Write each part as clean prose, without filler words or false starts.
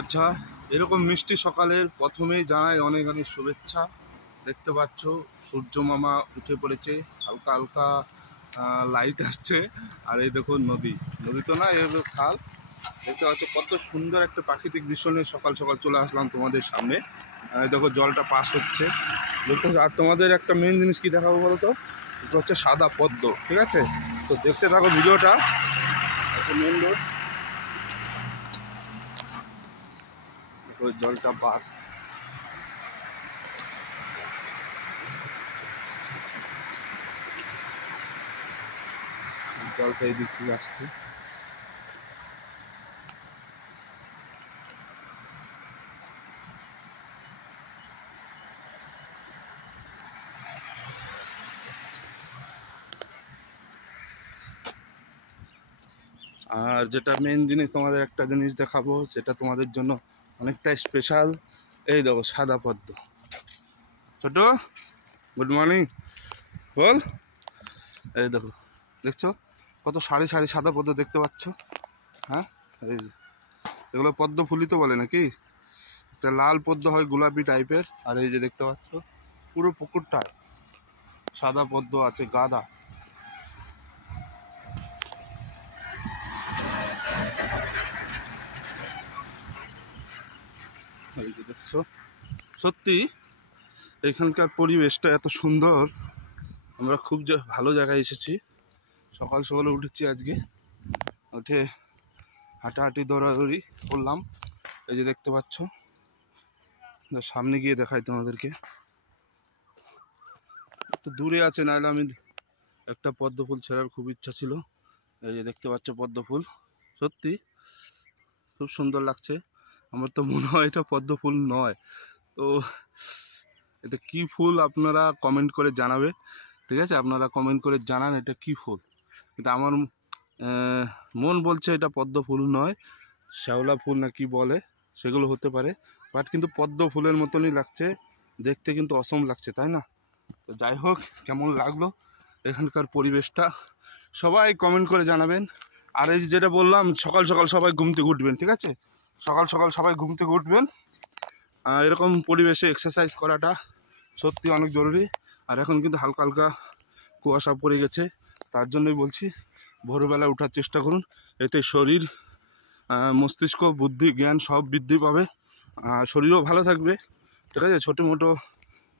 আচ্ছা, এরকম মিষ্টি সকালের প্রথমেই জানাই অনেক অনেক শুভেচ্ছা। দেখতে পাচ্ছ সূর্য মামা উঠে পড়েছে, হালকা হালকা লাইট আসছে। আর এই দেখুন নদী, নদী তো না, এর খাল। দেখতে পাচ্ছ কত সুন্দর একটা প্রাকৃতিক দৃশ্য নিয়ে সকাল সকাল চলে আসলাম তোমাদের সামনে। দেখো জলটা পাস হচ্ছে দেখতে। আর তোমাদের একটা মেন জিনিস কি দেখাবো বলো তো, এটা হচ্ছে সাদা পদ্ম। ঠিক আছে, তো দেখতে থাকো ভিডিওটা। মেন রোড, ওই জলটা বাদ, জলটা এই দিক থেকে আসছে। আর যেটা মেন জিনিস, তোমাদের একটা জিনিস দেখাবো যেটা তোমাদের জন্য অনেকটাই স্পেশাল। এই দেখো সাদা পদ্ম। ছোট, গুড মর্নিং বল। এই দেখো, দেখছো কত সারি সারি সাদা পদ্ম দেখতে পাচ্ছ? হ্যাঁ, এই যে এগুলো পদ্ম ফুলই তো বলে নাকি। একটা লাল পদ্ম হয় গোলাপি টাইপের, আর এই যে দেখতে পাচ্ছ পুরো পুকুরটায় সাদা পদ্ম আছে গাদা। এই যে দেখছো, সত্যি এখানকার পরিবেশটা এত সুন্দর। আমরা খুব ভালো জায়গায় এসেছি। সকাল সকালে উঠেছি আজকে, উঠে হাঁটাহাঁটি দৌড়াদৌড়ি করলাম। এই যে দেখতে পাচ্ছ, সামনে গিয়ে দেখাই তোমাদেরকে। একটু দূরে আছে, নাহলে আমি একটা পদ্ম ফুল ছেঁড়ার খুব ইচ্ছা ছিল। এই যে দেখতে পাচ্ছ পদ্ম ফুল, সত্যি খুব সুন্দর লাগছে। আমার তো মনে হয় এটা পদ্ম ফুল নয়। তো এটা কি ফুল আপনারা কমেন্ট করে জানাবে। ঠিক আছে, আপনারা কমেন্ট করে জানান এটা কি ফুল। কিন্তু আমার মন বলছে এটা পদ্ম ফুল নয়, শ্যাওলা ফুল না কি বলে সেগুলো হতে পারে। বাট কিন্তু পদ্ম ফুলের মতনই লাগছে দেখতে, কিন্তু অসম লাগছে, তাই না? তো যাই হোক, কেমন লাগলো এখানকার পরিবেশটা সবাই কমেন্ট করে জানাবেন। আর এই যেটা বললাম, সকাল সকাল সবাই ঘুম থেকে উঠবেন। ঠিক আছে, সকাল সকাল সবাই ঘুম থেকে উঠবেন। এরকম পরিবেশে এক্সারসাইজ করাটা সত্যি অনেক জরুরি। আর এখন কিন্তু হালকা হালকা কুয়াশা পড়ে গেছে, তার জন্যই বলছি ভোরবেলা ওঠার চেষ্টা করুন। এতে শরীর, মস্তিষ্ক, বুদ্ধি, জ্ঞান সব বৃদ্ধি পাবে, শরীরও ভালো থাকবে। ঠিক আছে, ছোটো মোটো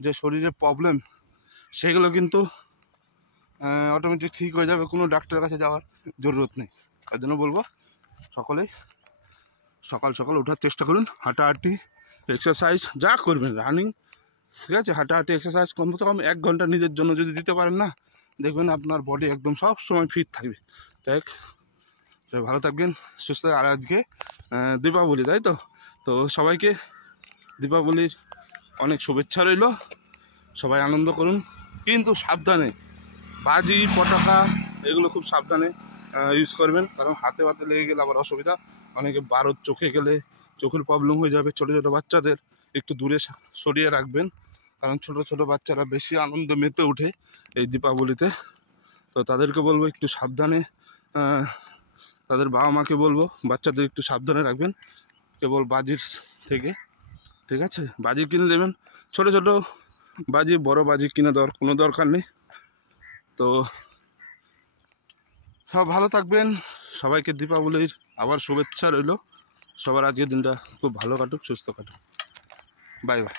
যে শরীরের প্রবলেম সেগুলো কিন্তু অটোমেটিক ঠিক হয়ে যাবে, কোনো ডাক্তারের কাছে যাওয়ার জরুরত নেই। তার জন্য বলবো সকলেই সকাল সকাল ওঠার চেষ্টা করুন। হাঁটাহাঁটি, এক্সারসাইজ যা করবেন, রানিং, ঠিক আছে, হাঁটাহাঁটি এক্সারসাইজ কমসে কম 1 ঘন্টা নিজের জন্য যদি দিতে পারেন না, দেখবেন আপনার বডি একদম সব সময় ফিট থাকবে। তাই ভালো থাকবেন, সুস্থ। আর আজকে দীপাবলি, তাই তো, তো সবাইকে দীপাবলির অনেক শুভেচ্ছা রইল। সবাই আনন্দ করুন, কিন্তু সাবধানে। বাজি পটাকা এগুলো খুব সাবধানে ইউজ করবেন, কারণ হাতে হাতে লেগে গেলে আবার অসুবিধা। অনেকে বারোদ চোখে গেলে চোখের প্রবলেম হয়ে যাবে। ছোটো ছোটো বাচ্চাদের একটু দূরে সরিয়ে রাখবেন, কারণ ছোটো ছোটো বাচ্চারা বেশি আনন্দ মেতে ওঠে এই দীপাবলিতে। তো তাদেরকে বলবো একটু সাবধানে, তাদের বাবা মাকে বলবো বাচ্চাদের একটু সাবধানে রাখবেন কেবল বাজির থেকে। ঠিক আছে, বাজি কিনে দেবেন, ছোটো ছোটো বাজি, বড় বাজি কিনে দেওয়ার কোনো দরকার নেই। তো সব ভালো থাকবেন, সবাইকে দীপাবলির আবার শুভেচ্ছা রইল। সবার আজকের দিনটা খুব ভালো কাটুক, সুস্থ কাটুক। Bye bye.